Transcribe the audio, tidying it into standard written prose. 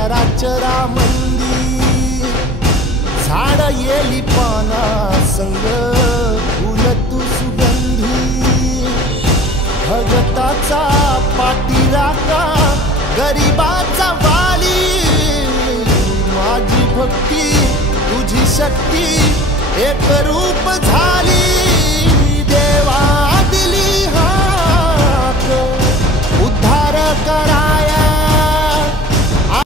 चराचरा मंदी झाड येली पाना संग फुल तू सुगंधी भगताचा पाठीराखा गरिबाचा वाली माझी भक्ती तुझी शक्ती एक रूप झाली।